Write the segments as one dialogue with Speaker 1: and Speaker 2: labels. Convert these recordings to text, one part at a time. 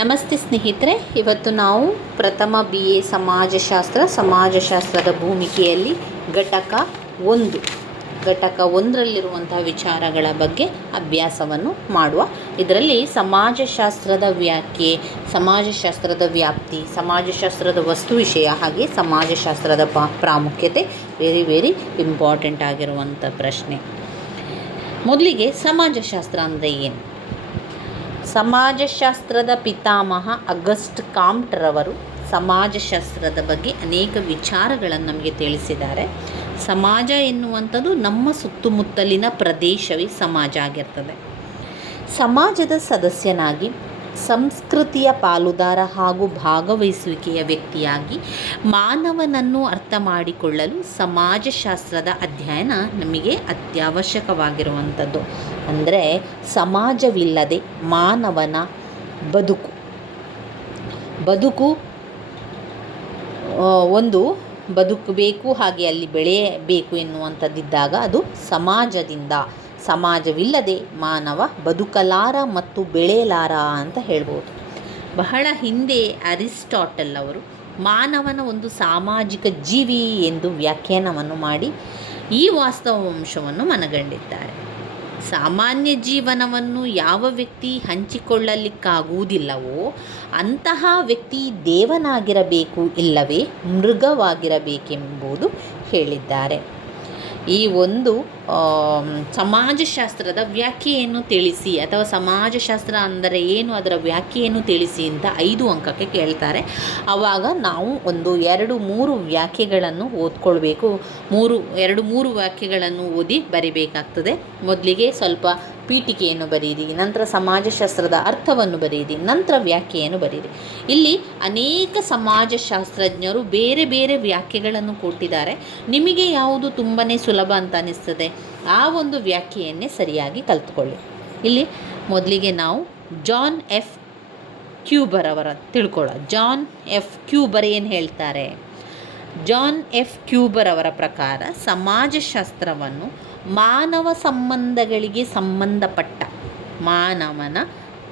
Speaker 1: ನಮಸ್ತೆ ಸ್ನೇಹಿತರೆ, ಇವತ್ತು ನಾವು ಪ್ರಥಮ ಬಿ ಎ ಸಮಾಜಶಾಸ್ತ್ರ, ಸಮಾಜಶಾಸ್ತ್ರದ ಭೂಮಿಕೆಯಲ್ಲಿ ಘಟಕ ಒಂದು, ಘಟಕ ಒಂದರಲ್ಲಿರುವಂತಹ ವಿಚಾರಗಳ ಬಗ್ಗೆ ಅಭ್ಯಾಸವನ್ನು ಮಾಡುವ. ಇದರಲ್ಲಿ ಸಮಾಜಶಾಸ್ತ್ರದ ವ್ಯಾಖ್ಯೆ, ಸಮಾಜಶಾಸ್ತ್ರದ ವ್ಯಾಪ್ತಿ, ಸಮಾಜಶಾಸ್ತ್ರದ ವಸ್ತು ವಿಷಯ ಹಾಗೆ ಸಮಾಜಶಾಸ್ತ್ರದ ಪ್ರಾಮುಖ್ಯತೆ ವೆರಿ ವೆರಿ ಇಂಪಾರ್ಟೆಂಟ್ ಆಗಿರುವಂಥ ಪ್ರಶ್ನೆ. ಮೊದಲಿಗೆ ಸಮಾಜಶಾಸ್ತ್ರ ಅಂದರೆ ಏನು? ಸಮಾಜಶಾಸ್ತ್ರದ ಪಿತಾಮಹ ಅಗಸ್ಟ್ ಕಾಮ್ಟ್ರವರು ಸಮಾಜಶಾಸ್ತ್ರದ ಬಗ್ಗೆ ಅನೇಕ ವಿಚಾರಗಳನ್ನು ನಮಗೆ ತಿಳಿಸಿದ್ದಾರೆ. ಸಮಾಜ ಎನ್ನುವಂಥದ್ದು ನಮ್ಮ ಸುತ್ತಮುತ್ತಲಿನ ಪ್ರದೇಶವೇ ಸಮಾಜ ಆಗಿರ್ತದೆ. ಸಮಾಜದ ಸದಸ್ಯನಾಗಿ ಸಂಸ್ಕೃತಿಯ ಪಾಲುದಾರ ಹಾಗೂ ಭಾಗವಹಿಸುವಿಕೆಯ ವ್ಯಕ್ತಿಯಾಗಿ ಮಾನವನನ್ನು ಅರ್ಥ ಮಾಡಿಕೊಳ್ಳಲು ಸಮಾಜಶಾಸ್ತ್ರದ ಅಧ್ಯಯನ ನಮಗೆ ಅತ್ಯವಶ್ಯಕವಾಗಿರುವಂಥದ್ದು. ಅಂದರೆ ಸಮಾಜವಿಲ್ಲದೆ ಮಾನವನ ಬದುಕು. ಬದುಕು ಒಂದು ಬದುಕಬೇಕು ಹಾಗೆ ಅಲ್ಲಿ ಬೆಳೆಯಬೇಕು ಎನ್ನುವಂಥದ್ದಿದ್ದಾಗ ಅದು ಸಮಾಜದಿಂದ ಸಮಾಜವಿಲ್ಲದೆ ಮಾನವ ಬದುಕಲಾರ ಮತ್ತು ಬೆಳೆಯಲಾರ ಅಂತ ಹೇಳ್ಬೋದು. ಬಹಳ ಹಿಂದೆ ಅರಿಸ್ಟಾಟಲ್ ಅವರು ಮಾನವನ ಒಂದು ಸಾಮಾಜಿಕ ಜೀವಿ ಎಂದು ವ್ಯಾಖ್ಯಾನವನ್ನು ಮಾಡಿ ಈ ವಾಸ್ತವಾಂಶವನ್ನು ಮನಗಂಡಿದ್ದಾರೆ. ಸಾಮಾನ್ಯ ಜೀವನವನ್ನು ಯಾವ ವ್ಯಕ್ತಿ ಹಂಚಿಕೊಳ್ಳಲಿಕ್ಕಾಗುವುದಿಲ್ಲವೋ ಅಂತಹ ವ್ಯಕ್ತಿ ದೇವನಾಗಿರಬೇಕು ಇಲ್ಲವೇ ಮೃಗವಾಗಿರಬೇಕೆಂಬುದು ಹೇಳಿದ್ದಾರೆ. ಈ ಒಂದು ಸಮಾಜಶಾಸ್ತ್ರದ ವ್ಯಾಖ್ಯೆಯನ್ನು ತಿಳಿಸಿ ಅಥವಾ ಸಮಾಜಶಾಸ್ತ್ರ ಅಂದರೆ ಏನು, ಅದರ ವ್ಯಾಖ್ಯೆಯನ್ನು ತಿಳಿಸಿ ಅಂತ ಐದು ಅಂಕಕ್ಕೆ ಕೇಳ್ತಾರೆ. ಆವಾಗ ನಾವು ಒಂದು ಎರಡು ಮೂರು ವ್ಯಾಖ್ಯೆಗಳನ್ನು ಓದ್ಕೊಳ್ಬೇಕು. ಮೂರು, ಎರಡು ಮೂರು ವ್ಯಾಖ್ಯೆಗಳನ್ನು ಓದಿ ಬರಿಬೇಕಾಗ್ತದೆ. ಮೊದಲಿಗೆ ಸ್ವಲ್ಪ ಪೀಠಿಕೆಯನ್ನು ಬರೆಯಿರಿ, ನಂತರ ಸಮಾಜಶಾಸ್ತ್ರದ ಅರ್ಥವನ್ನು ಬರೆಯಿರಿ, ನಂತರ ವ್ಯಾಖ್ಯೆಯನ್ನು ಬರೀರಿ ಇಲ್ಲಿ ಅನೇಕ ಸಮಾಜಶಾಸ್ತ್ರಜ್ಞರು ಬೇರೆ ಬೇರೆ ವ್ಯಾಖ್ಯೆಗಳನ್ನು ಕೊಟ್ಟಿದ್ದಾರೆ. ನಿಮಗೆ ಯಾವುದು ತುಂಬಾ ಸುಲಭ ಅಂತ ಅನ್ನಿಸ್ತದೆ ಆ ಒಂದು ವ್ಯಾಖ್ಯೆಯನ್ನೇ ಸರಿಯಾಗಿ ಕಲ್ತ್ಕೊಳ್ಳಿ. ಇಲ್ಲಿ ಮೊದಲಿಗೆ ನಾವು ಜಾನ್ ಎಫ್ ಕ್ಯೂಬರ್ ಅವರ ತಿಳ್ಕೊಳ್ಳೋ ಜಾನ್ ಎಫ್ ಕ್ಯೂಬರ್ ಏನು ಹೇಳ್ತಾರೆ? ಜಾನ್ ಎಫ್ ಕ್ಯೂಬರ್ ಅವರ ಪ್ರಕಾರ ಸಮಾಜಶಾಸ್ತ್ರವನ್ನು ಮಾನವ ಸಂಬಂಧಗಳಿಗೆ ಸಂಬಂಧಪಟ್ಟ, ಮಾನವನ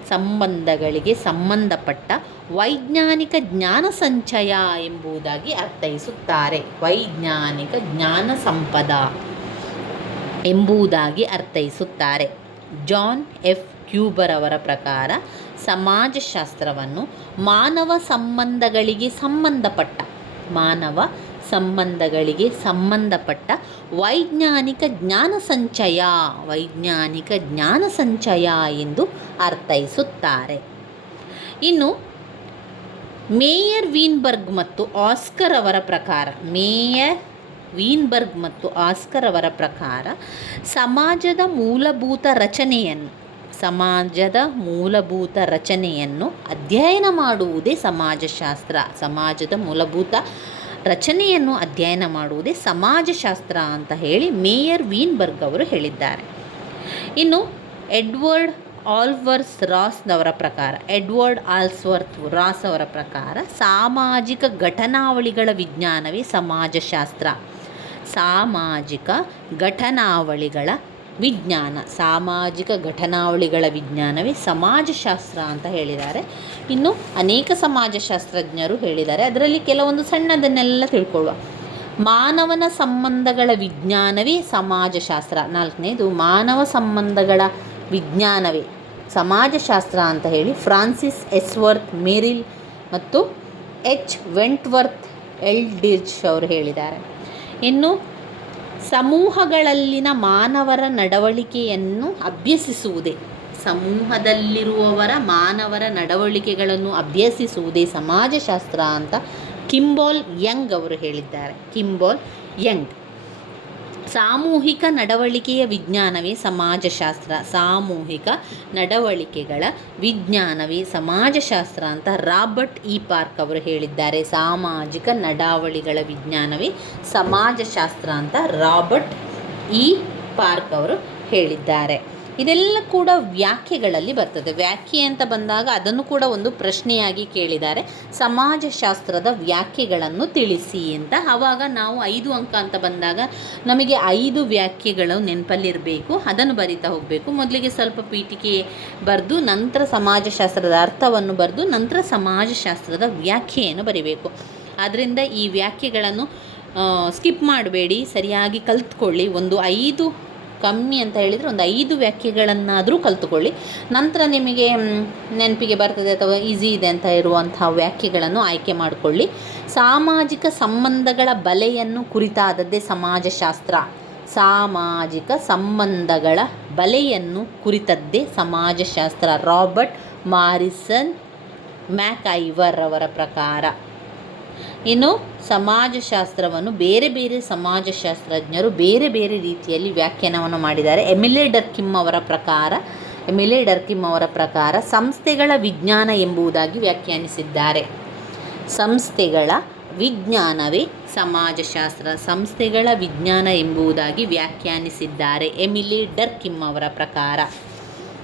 Speaker 1: ಸಂಬಂಧಗಳಿಗೆ ಸಂಬಂಧಪಟ್ಟ ವೈಜ್ಞಾನಿಕ ಜ್ಞಾನ ಸಂಚಯ ಎಂಬುದಾಗಿ ಅರ್ಥೈಸುತ್ತಾರೆ. ವೈಜ್ಞಾನಿಕ ಜ್ಞಾನ ಸಂಪದ ಎಂಬುದಾಗಿ ಅರ್ಥೈಸುತ್ತಾರೆ. John F. ಕ್ಯೂಬರ್ ಅವರ ಪ್ರಕಾರ ಸಮಾಜಶಾಸ್ತ್ರವನ್ನು ಮಾನವ ಸಂಬಂಧಗಳಿಗೆ ಸಂಬಂಧಪಟ್ಟ, ಮಾನವ ಸಂಬಂಧಗಳಿಗೆ ಸಂಬಂಧಪಟ್ಟ ವೈಜ್ಞಾನಿಕ ಜ್ಞಾನ ಸಂಚಯ, ವೈಜ್ಞಾನಿಕ ಜ್ಞಾನ ಸಂಚಯ ಎಂದು ಅರ್ಥೈಸುತ್ತಾರೆ. ಇನ್ನು, ಮೇಯರ್ ವೀನ್ಬರ್ಗ್ ಮತ್ತು ಆಸ್ಕರ್ ಅವರ ಪ್ರಕಾರ, ಮೇಯರ್ ವೀನ್ಬರ್ಗ್ ಮತ್ತು ಆಸ್ಕರ್ ಅವರ ಪ್ರಕಾರ ಸಮಾಜದ ಮೂಲಭೂತ ರಚನೆಯನ್ನು, ಸಮಾಜದ ಮೂಲಭೂತ ರಚನೆಯನ್ನು ಅಧ್ಯಯನ ಮಾಡುವುದೇ ಸಮಾಜಶಾಸ್ತ್ರ. ಸಮಾಜದ ಮೂಲಭೂತ ರಚನೆಯನ್ನು ಅಧ್ಯಯನ ಮಾಡುವುದೇ ಸಮಾಜಶಾಸ್ತ್ರ ಅಂತ ಹೇಳಿ ಮೇಯರ್ ವೀನ್ಬರ್ಗ್ ಅವರು ಹೇಳಿದ್ದಾರೆ. ಇನ್ನು ಎಡ್ವರ್ಡ್ ಆಲ್ವರ್ಸ್ ರಾಸ್ನವರ ಪ್ರಕಾರ, ಎಡ್ವರ್ಡ್ ಆಲ್ಸ್ವರ್ತ್ ರಾಸ್ ಅವರ ಪ್ರಕಾರ ಸಾಮಾಜಿಕ ಘಟನಾವಳಿಗಳ ವಿಜ್ಞಾನವೇ ಸಮಾಜಶಾಸ್ತ್ರ. ಸಾಮಾಜಿಕ ಘಟನಾವಳಿಗಳ ವಿಜ್ಞಾನ, ಸಾಮಾಜಿಕ ಘಟನಾವಳಿಗಳ ವಿಜ್ಞಾನವೇ ಸಮಾಜಶಾಸ್ತ್ರ ಅಂತ ಹೇಳಿದ್ದಾರೆ. ಇನ್ನು ಅನೇಕ ಸಮಾಜಶಾಸ್ತ್ರಜ್ಞರು ಹೇಳಿದ್ದಾರೆ. ಅದರಲ್ಲಿ ಕೆಲವೊಂದು ಸಣ್ಣದನ್ನೆಲ್ಲ ತಿಳ್ಕೊಳ್ಳುವ. ಮಾನವನ ಸಂಬಂಧಗಳ ವಿಜ್ಞಾನವೇ ಸಮಾಜಶಾಸ್ತ್ರ. ನಾಲ್ಕನೇದು, ಮಾನವ ಸಂಬಂಧಗಳ ವಿಜ್ಞಾನವೇ ಸಮಾಜಶಾಸ್ತ್ರ ಅಂತ ಹೇಳಿ ಫ್ರಾನ್ಸಿಸ್ ಎಸ್ವರ್ತ್ ಮೇರಿಲ್ ಮತ್ತು ಎಚ್ ವೆಂಟ್ವರ್ತ್ ಎಲ್ ಡಿರ್ಜ್ ಅವರು ಹೇಳಿದ್ದಾರೆ. ಇನ್ನು ಸಮೂಹಗಳಲ್ಲಿನ ಮಾನವರ ನಡವಳಿಕೆಯನ್ನು ಅಭ್ಯಸಿಸುವುದೇ. ಸಮೂಹದಲ್ಲಿರುವವರ ಮಾನವರ ನಡವಳಿಕೆಗಳನ್ನು ಅಭ್ಯಸಿಸುವುದೇ ಸಮಾಜಶಾಸ್ತ್ರ ಅಂತ ಕಿಂಬೋಲ್ ಯಂಗ್ ಅವರು ಹೇಳಿದ್ದಾರೆ. Kimball Young. ಸಾಮೂಹಿಕ ನಡವಳಿಕೆಯ ವಿಜ್ಞಾನವೇ ಸಮಾಜಶಾಸ್ತ್ರ. ಸಾಮೂಹಿಕ ನಡವಳಿಕೆಗಳ ವಿಜ್ಞಾನವೇ ಸಮಾಜಶಾಸ್ತ್ರ ಅಂತ ರಾಬರ್ಟ್ ಇ. ಪಾರ್ಕ್ ಅವರು ಹೇಳಿದ್ದಾರೆ. ಸಾಮಾಜಿಕ ನಡಾವಳಿಗಳ ವಿಜ್ಞಾನವೇ ಸಮಾಜಶಾಸ್ತ್ರ ಅಂತ ರಾಬರ್ಟ್ ಇ. ಪಾರ್ಕ್ ಅವರು ಹೇಳಿದ್ದಾರೆ. ಇದೆಲ್ಲ ಕೂಡ ವ್ಯಾಖ್ಯೆಗಳಲ್ಲಿ ಬರ್ತದೆ. ವ್ಯಾಖ್ಯೆ ಅಂತ ಬಂದಾಗ ಅದನ್ನು ಕೂಡ ಒಂದು ಪ್ರಶ್ನೆಯಾಗಿ ಕೇಳಿದ್ದಾರೆ. ಸಮಾಜಶಾಸ್ತ್ರದ ವ್ಯಾಖ್ಯೆಗಳನ್ನು ತಿಳಿಸಿ ಅಂತ. ಆವಾಗ ನಾವು ಐದು ಅಂಕ ಅಂತ ಬಂದಾಗ ನಮಗೆ ಐದು ವ್ಯಾಖ್ಯೆಗಳು ನೆನಪಲ್ಲಿರಬೇಕು. ಅದನ್ನು ಬರಿತಾ ಹೋಗಬೇಕು. ಮೊದಲಿಗೆ ಸ್ವಲ್ಪ ಪೀಠಿಕೆ ಬರೆದು ನಂತರ ಸಮಾಜಶಾಸ್ತ್ರದ ಅರ್ಥವನ್ನು ಬರೆದು ನಂತರ ಸಮಾಜಶಾಸ್ತ್ರದ ವ್ಯಾಖ್ಯೆಯನ್ನು ಬರಿಬೇಕು. ಆದ್ದರಿಂದ ಈ ವ್ಯಾಖ್ಯೆಗಳನ್ನು ಸ್ಕಿಪ್ ಮಾಡಬೇಡಿ. ಸರಿಯಾಗಿ ಕಲ್ತ್ಕೊಳ್ಳಿ. ಒಂದು ಐದು ಕಮ್ಮಿ ಅಂತ ಹೇಳಿದರೆ ಒಂದು ಐದು ವ್ಯಾಖ್ಯೆಗಳನ್ನಾದರೂ ಕಲ್ತುಕೊಳ್ಳಿ. ನಂತರ ನಿಮಗೆ ನೆನಪಿಗೆ ಬರ್ತದೆ ಅಥವಾ ಈಸಿ ಇದೆ ಅಂತ ಇರುವಂತಹ ವ್ಯಾಖ್ಯೆಗಳನ್ನು ಆಯ್ಕೆ ಮಾಡಿಕೊಳ್ಳಿ. ಸಾಮಾಜಿಕ ಸಂಬಂಧಗಳ ಬಲೆಯನ್ನು ಕುರಿತಾದದ್ದೇ ಸಮಾಜಶಾಸ್ತ್ರ. ಸಾಮಾಜಿಕ ಸಂಬಂಧಗಳ ಬಲೆಯನ್ನು ಕುರಿತದ್ದೇ ಸಮಾಜಶಾಸ್ತ್ರ. ರಾಬರ್ಟ್ ಮಾರಿಸನ್ ಮ್ಯಾಕೈವರ್ ಅವರ ಪ್ರಕಾರ. ಇನ್ನು ಸಮಾಜಶಾಸ್ತ್ರವನ್ನು ಬೇರೆ ಬೇರೆ ಸಮಾಜಶಾಸ್ತ್ರಜ್ಞರು ಬೇರೆ ಬೇರೆ ರೀತಿಯಲ್ಲಿ ವ್ಯಾಖ್ಯಾನವನ್ನು ಮಾಡಿದ್ದಾರೆ. ಎಮಿಲೆ ಡರ್ಕಿಮ್ ಅವರ ಪ್ರಕಾರ, ಎಮಿಲೆ ಡರ್ಕಿಮ್ ಅವರ ಪ್ರಕಾರ ಸಂಸ್ಥೆಗಳ ವಿಜ್ಞಾನ ಎಂಬುದಾಗಿ ವ್ಯಾಖ್ಯಾನಿಸಿದ್ದಾರೆ. ಸಂಸ್ಥೆಗಳ ವಿಜ್ಞಾನವೇ ಸಮಾಜಶಾಸ್ತ್ರ, ಸಂಸ್ಥೆಗಳ ವಿಜ್ಞಾನ ಎಂಬುದಾಗಿ ವ್ಯಾಖ್ಯಾನಿಸಿದ್ದಾರೆ ಎಮಿಲಿ ಡರ್ಕಿಮ್ ಅವರ ಪ್ರಕಾರ.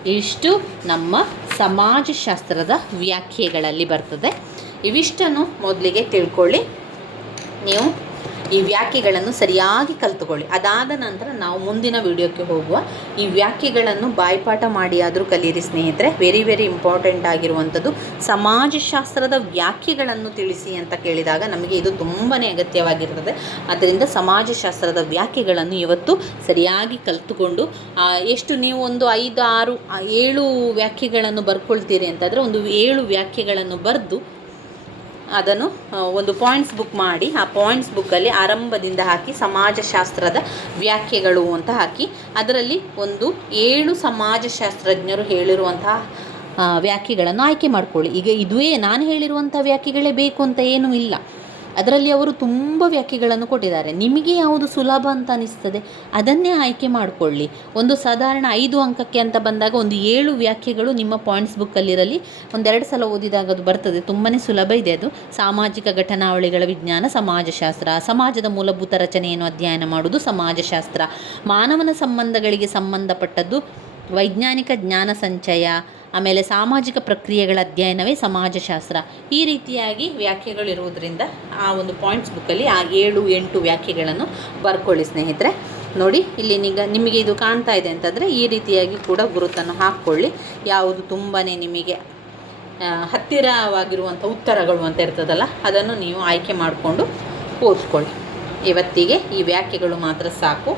Speaker 1: ಇಷ್ಟು ನಮ್ಮ ಸಮಾಜಶಾಸ್ತ್ರದ ವ್ಯಾಖ್ಯೆಗಳಲ್ಲಿ ಬರ್ತದೆ. ಇವಿಷ್ಟನ್ನು ಮೊದಲಿಗೆ ತಿಳ್ಕೊಳ್ಳಿ. ನೀವು ಈ ವ್ಯಾಖ್ಯೆಗಳನ್ನು ಸರಿಯಾಗಿ ಕಲ್ತುಕೊಳ್ಳಿ. ಅದಾದ ನಂತರ ನಾವು ಮುಂದಿನ ವಿಡಿಯೋಕ್ಕೆ ಹೋಗುವ ಈ ವ್ಯಾಖ್ಯೆಗಳನ್ನು ಬಾಯ್ಪಾಠ ಮಾಡಿ ಆದರೂ ಕಲೀರಿ ಸ್ನೇಹಿತರೆ. ವೆರಿ ವೆರಿ ಇಂಪಾರ್ಟೆಂಟ್ ಆಗಿರುವಂಥದ್ದು ಸಮಾಜಶಾಸ್ತ್ರದ ವ್ಯಾಖ್ಯೆಗಳನ್ನು ತಿಳಿಸಿ ಅಂತ ಕೇಳಿದಾಗ ನಮಗೆ ಇದು ತುಂಬಾ ಅಗತ್ಯವಾಗಿರ್ತದೆ. ಅದರಿಂದ ಸಮಾಜಶಾಸ್ತ್ರದ ವ್ಯಾಖ್ಯೆಗಳನ್ನು ಇವತ್ತು ಸರಿಯಾಗಿ ಕಲ್ತುಕೊಂಡು ಎಷ್ಟು ನೀವು ಒಂದು ಐದು, ಆರು, ಏಳು ವ್ಯಾಖ್ಯೆಗಳನ್ನು ಬರ್ಕೊಳ್ತೀರಿ ಅಂತಂದರೆ ಒಂದು ಏಳು ವ್ಯಾಖ್ಯೆಗಳನ್ನು ಬರೆದು ಅದನ್ನು ಒಂದು ಪಾಯಿಂಟ್ಸ್ ಬುಕ್ ಮಾಡಿ, ಆ ಪಾಯಿಂಟ್ಸ್ ಬುಕ್ಕಲ್ಲಿ ಆರಂಭದಿಂದ ಹಾಕಿ, ಸಮಾಜಶಾಸ್ತ್ರದ ವ್ಯಾಖ್ಯೆಗಳು ಅಂತ ಹಾಕಿ, ಅದರಲ್ಲಿ ಒಂದು ಏಳು ಸಮಾಜಶಾಸ್ತ್ರಜ್ಞರು ಹೇಳಿರುವಂತಹ ವ್ಯಾಖ್ಯೆಗಳನ್ನು ಆಯ್ಕೆ ಮಾಡ್ಕೊಳ್ಳಿ. ಈಗ ಇದುವೇ ನಾನು ಹೇಳಿರುವಂಥ ವ್ಯಾಖ್ಯೆಗಳೇ ಬೇಕು ಅಂತ ಏನೂ ಇಲ್ಲ. ಅದರಲ್ಲಿ ಅವರು ತುಂಬ ವ್ಯಾಖ್ಯೆಗಳನ್ನು ಕೊಟ್ಟಿದ್ದಾರೆ. ನಿಮಗೆ ಯಾವುದು ಸುಲಭ ಅಂತ ಅನಿಸ್ತದೆ, ಅದನ್ನೇ ಆಯ್ಕೆ ಮಾಡಿಕೊಳ್ಳಿ. ಒಂದು ಸಾಧಾರಣ ಐದು ಅಂಕಕ್ಕೆ ಅಂತ ಬಂದಾಗ ಒಂದು ಏಳು ವ್ಯಾಖ್ಯೆಗಳು ನಿಮ್ಮ ಪಾಯಿಂಟ್ಸ್ ಬುಕ್ಕಲ್ಲಿರಲಿ ಒಂದೆರಡು ಸಲ ಓದಿದಾಗ ಅದು ಬರ್ತದೆ. ತುಂಬಾ ಸುಲಭ ಇದೆ ಅದು. ಸಾಮಾಜಿಕ ಘಟನಾವಳಿಗಳ ವಿಜ್ಞಾನ, ಸಮಾಜಶಾಸ್ತ್ರ, ಸಮಾಜದ ಮೂಲಭೂತ ರಚನೆಯನ್ನು ಅಧ್ಯಯನ ಮಾಡುವುದು ಸಮಾಜಶಾಸ್ತ್ರ. ಮಾನವನ ಸಂಬಂಧಗಳಿಗೆ ಸಂಬಂಧಪಟ್ಟದ್ದು ವೈಜ್ಞಾನಿಕ ಜ್ಞಾನ ಸಂಚಯ, ಆಮೇಲೆ ಸಾಮಾಜಿಕ ಪ್ರಕ್ರಿಯೆಗಳ ಅಧ್ಯಯನವೇ ಸಮಾಜಶಾಸ್ತ್ರ. ಈ ರೀತಿಯಾಗಿ ವ್ಯಾಖ್ಯೆಗಳಿರುವುದರಿಂದ ಆ ಒಂದು ಪಾಯಿಂಟ್ಸ್ ಬುಕ್ಕಲ್ಲಿ ಆ ಏಳು, ಎಂಟು ವ್ಯಾಖ್ಯೆಗಳನ್ನು ಬರ್ಕೊಳ್ಳಿ ಸ್ನೇಹಿತರೆ. ನೋಡಿ, ಇಲ್ಲಿ ನಿಗ, ನಿಮಗೆ ಇದು ಕಾಣ್ತಾ ಇದೆ ಅಂತಂದರೆ ಈ ರೀತಿಯಾಗಿ ಕೂಡ ಗುರುತನ್ನು ಹಾಕ್ಕೊಳ್ಳಿ. ಯಾವುದು ತುಂಬಾ ನಿಮಗೆ ಹತ್ತಿರವಾಗಿರುವಂಥ ಉತ್ತರಗಳು ಅಂತ ಇರ್ತದಲ್ಲ, ಅದನ್ನು ನೀವು ಆಯ್ಕೆ ಮಾಡಿಕೊಂಡು ಓದ್ಕೊಳ್ಳಿ. ಇವತ್ತಿಗೆ ಈ ವ್ಯಾಖ್ಯೆಗಳು ಮಾತ್ರ ಸಾಕು.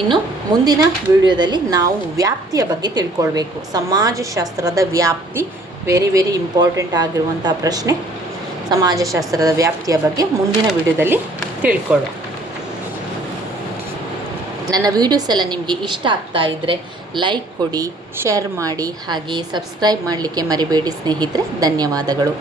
Speaker 1: ಇನ್ನು ಮುಂದಿನ ವಿಡಿಯೋದಲ್ಲಿ ನಾವು ವ್ಯಾಪ್ತಿಯ ಬಗ್ಗೆ ತಿಳ್ಕೊಳ್ಬೇಕು. ಸಮಾಜಶಾಸ್ತ್ರದ ವ್ಯಾಪ್ತಿ ವೆರಿ ವೆರಿ ಇಂಪಾರ್ಟೆಂಟ್ ಆಗಿರುವಂಥ ಪ್ರಶ್ನೆ. ಸಮಾಜಶಾಸ್ತ್ರದ ವ್ಯಾಪ್ತಿಯ ಬಗ್ಗೆ ಮುಂದಿನ ವಿಡಿಯೋದಲ್ಲಿ ತಿಳ್ಕೊಳ್ಳೋಣ. ನನ್ನ ವಿಡಿಯೋಸ್ ಎಲ್ಲ ನಿಮಗೆ ಇಷ್ಟ ಆಗ್ತಾ ಇದ್ದರೆ ಲೈಕ್ ಕೊಡಿ ಶೇರ್ ಮಾಡಿ, ಹಾಗೆ ಸಬ್ಸ್ಕ್ರೈಬ್ ಮಾಡಲಿಕ್ಕೆ ಮರಿಬೇಡಿ ಸ್ನೇಹಿತರೆ. ಧನ್ಯವಾದಗಳು.